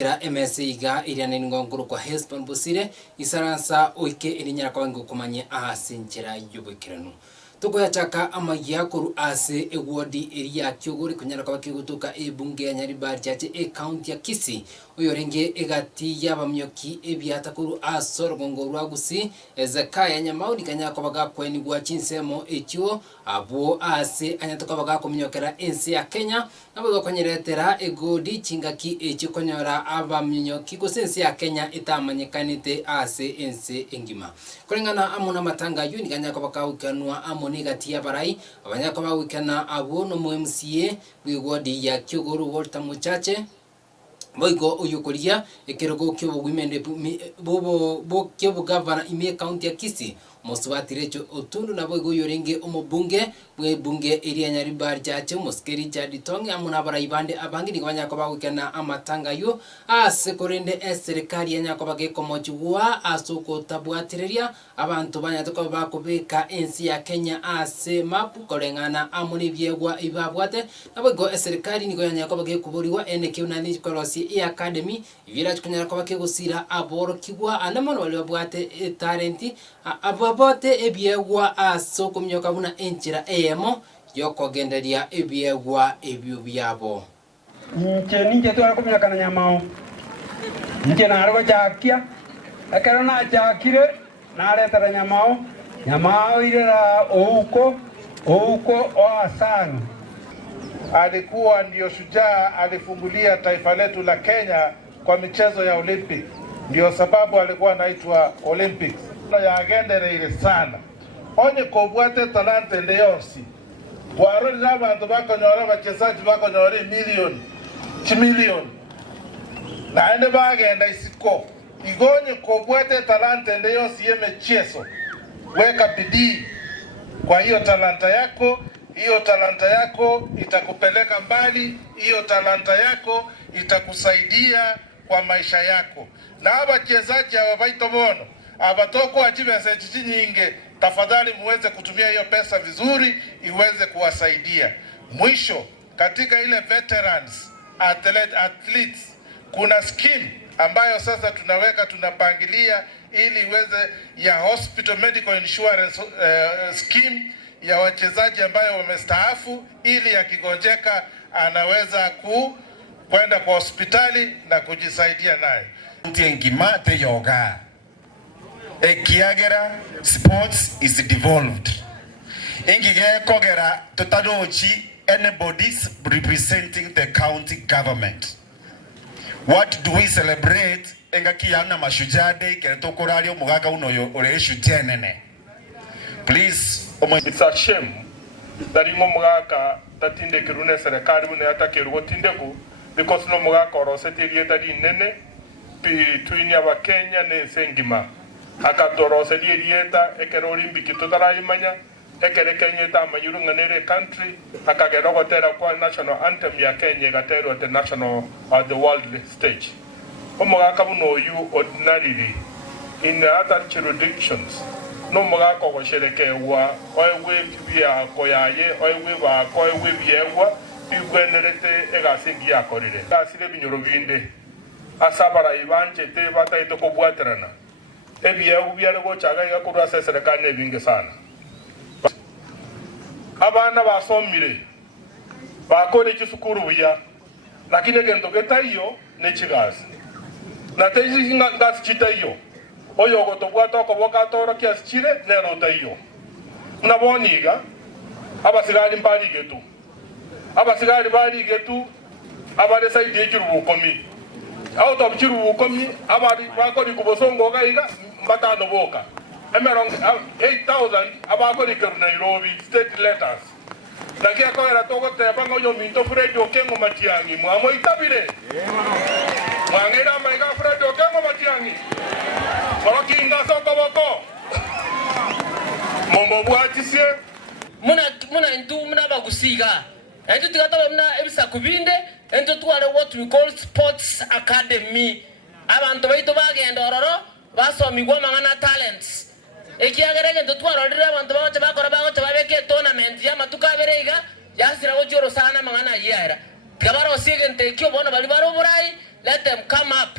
MSiga iria ni ngongoro kwa Hespan Busire isaransa oike irinyara kwa ngo kumanye asinjira yubukiranu tukoyachaka amagia kuru ase egwodi area kyogori kunyara kwa kigutuka ebunge ya Nyaribari jaje county ya Kisii uyo renge egati yabamyoki ebyata kuru asoro ngongoro agusi ezakaya nyamaudi kanya kwa baga kweni gwa chinsemo ekyo abo ase anyatoka baga kumnyokera ensi ya Kenya nabo konyeretera egodi chingaki ekikonyora abamyoki kusensi ya Kenya itamanyekanite ase ensi engima kulingana amuna matanga yuni kanya kwa baga ukanwa amoni gati ya barai abanyako bawikana abo no mu MCA wigodi ya Kyogoro Walter Muchache boigo uyukoria ekerogo kyo bugimende bo kyo bugavana ime county ya Kisii Moswatirecho Otundu na boigo yorenge omobunge bwe bunge area Nyaribari jache Moskeri Jaditonge amuna baraibande abangini kwanyako bawikana amatanga yo asekorende serikali yanyako bagekomochwa asoko tabwatireria abantu banyatoka bakobeka ensi ya Kenya ase mapu korengana amuni byegwa ibabwate na boigo serikali niko yanyako bagekuburiwa eneke unani korosi academy village kunyara kwa bakegusira aboro kigwa anamono wali babwate talenti ababote ebyegwa asoko myoka buna enchira emo yokogenderia ebyegwa ebyo byabo ninje twara kumyaka na nyamao nje narwo jakia akero na jakire naretara nyamao irera ouko oasana. Alikuwa ndio shujaa, alifungulia taifa letu la Kenya kwa michezo ya Olympic. Ndio sababu alikuwa anaitwa Olympics. Ya agendere ile sana. Onye kobwate talante ndeyonsi. Waro n'abantu bakonyora bachezaji bakonyora milioni. Na ende bagenda isiko. Igonye kobwate talante ndeyonsi yemechezo. Weka bidii kwa hiyo talanta yako. Hiyo talanta yako itakupeleka mbali, hiyo talanta yako itakusaidia kwa maisha yako. Na abachezaji abaitobono, abatoko ajibese nyinge, tafadhali muweze kutumia hiyo pesa vizuri iweze kuwasaidia. Mwisho, katika ile veterans athletes kuna scheme ambayo sasa tunapangilia ili iweze ya hospital medical insurance scheme ya wachezaji ambayo wamestaafu ili akigonjeka anaweza kwenda kwa hospitali na kujisaidia naye. Ngimate yoga ekiagera sports is devolved ingige kogera tutadochi anybody representing the county government. What do we celebrate engakiyana mashujaa day keretokorario mugaga uno ore shujaa nene. Please, it's a shame that imo mugaka tatinde kirune serikali bune atakerugo tindeku because no mugaka orosetirie tadi nene between aba Kenya ne sengima akatorosetirie rieta ekero olimpiki totarayimanya ekere Kenya ta mayuru nganere country akagero gotera kwa national anthem ya Kenya gatero at the national the world stage. Omugaka buno you ordinarily in the other jurisdictions no mugako gosherekewa oiwe bya koyaye oiwe ba koiwe byewa bigwenerete egasingi yakorire gasire binyoro binde asabara ibanje te bataito kubwaterana ebyewu byare gochaga yakuru serikali nebinge sana abana basomire bakore kisukuru buya lakini gendo getayo nechigazi na teji ngasi chitayo oyo gotobwata ko bokatora kiasichire nero tayo naboniga abasigari bali getu abare saidi ekirubukomi out of kirubukomi abari bakori kubosongo gaiga mbatano boka emerong 8000 abakori keru Nairobi state letters nakia ko era togo te bango yo minto Fred Okengo Matiangi mwamo itabire mwangera maiga Fred Okengo Matiangi Kinga soko boko Mombo bwatise muna ntu muna bagusiga ento tigata muna ebisa kubinde ento tware what we call sports academy abantu baito bagenda ororo basomigwa mangana talents ekiagerege ento tware orire abantu bagote bakora bagote babeke tournament ya matuka bereiga yasira gojoro sana mangana yera kabaro sige nte kyo bona bali baro burai let them come up.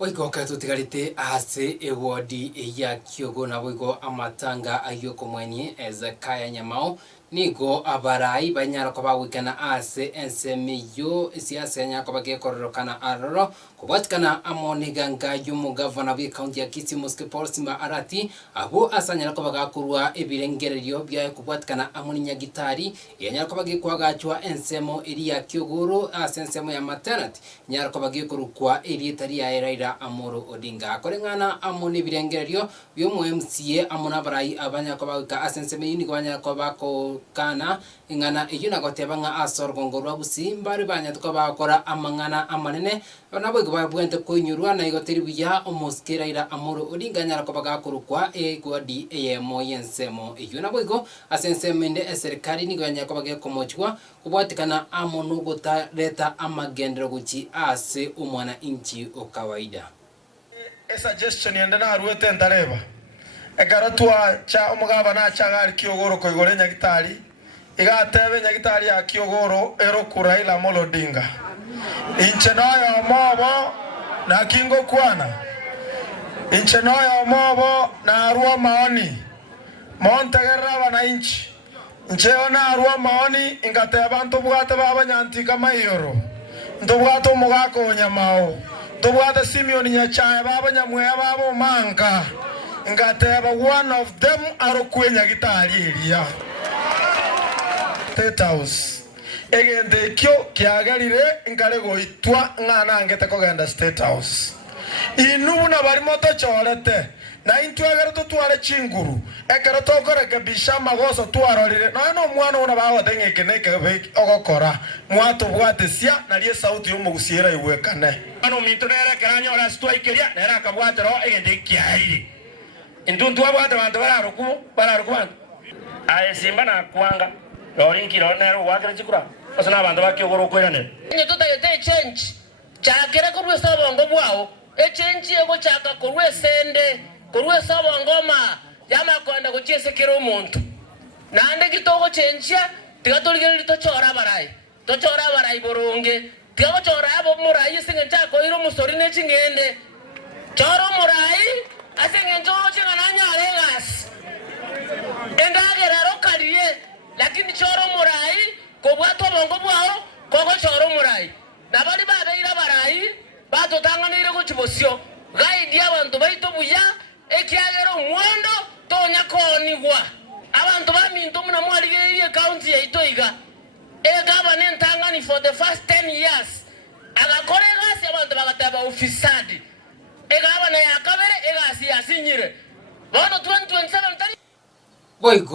Oiko katutigarite ase ewodi ya Kyogo na boigo amatanga ayoko mweni Ezekaya Nyamao nigo abarai banyara ko bawikana ase ensemiyo siasa nya ko bagekororokana aroro kubatkana amoniga ngayo mu governor wa county ya Kisii Muske Paul Simba Arati abo asanya ko bagakurwa ebirengererio bya kubatkana amoninya gitari yanya ko bagekwagachwa ensemo iri ya Kyogoro ase ensemo ya maternity nyara ko bagekorukwa iri tari ya Raila Amolo Odinga korengana amoni birengererio byo mu MCA amona barai abanya ko bagika ase ensemo yini ko banya ko bako kana ingana iyuna gotebanga asorgongorwa busimbari banya tuko bakora amangana amanene nabo gibabwente kunyurwa na igoteri biya omuskira ira Amolo Odinga nyara ko bagakurukwa egwadi eyemo yensemo iyuna boigo asensemende eserikali nigo nya ko bagekomochwa kubwatikana amonu gotareta amagendero guchi ase umwana inchi okawaida suggestion yenda na ruete ndareba egaratwa cha omugaba na cha gari Kyogoro ko igore nyagitari igatebe nyagitari ya Kyogoro ero Raila Amolo Odinga inche noyo mobo na kingo kwana inche noyo mobo na arua maoni montegera bana inchi inche ona arua maoni ingateba ntubwate baba nyanti kama iyoro ntubwate umugako Nyamao ntubwate Simeon Nyachae baba Nyamweya baba Manga ngateba one of them arokwenya gitari iria State House egende kyo kiagarire ngare goitwa ngana ngete kogenda State House inubuna bari moto chorete na intwagara tutware chinguru ekara tokora kabisha magoso twarorire no mwana una bawo tengekeneke ogokora mwato bwate sia na rie sauti y'umugusiera iwekane ano minto nere karanyo ora stwaikeria nera kabwatero egende kiairi indundu abwate bantu bararuku aye Simba na kwanga Lorinkiro nero wakira chikura asana bantu bakyogoro kwerane Nyo tutayete change chakera kurwe sabongo bwao change ego chaka kurwe sende kurwe sabongo ma yama kwenda kuchesekera umuntu nande kitoko change tigatolgere litochora barai boronge tigagochora abo murai singe chako iro musori ne chingende choro murai asenge njoro chingana aregas endagera rokarie lakini choro murai kobwato bongo bwao kogo choro murai nabali babeira barai bato tanganire kuchibosio gaidi abantu baito buya ekiagero mwendo tonya konigwa abantu baminto muna mwaligeriye county ya Itoiga government tangani for the first 10 years agakorega si abantu bagataba ufisadi gavana ya kabere egasi yasinyire bono 2027 boigo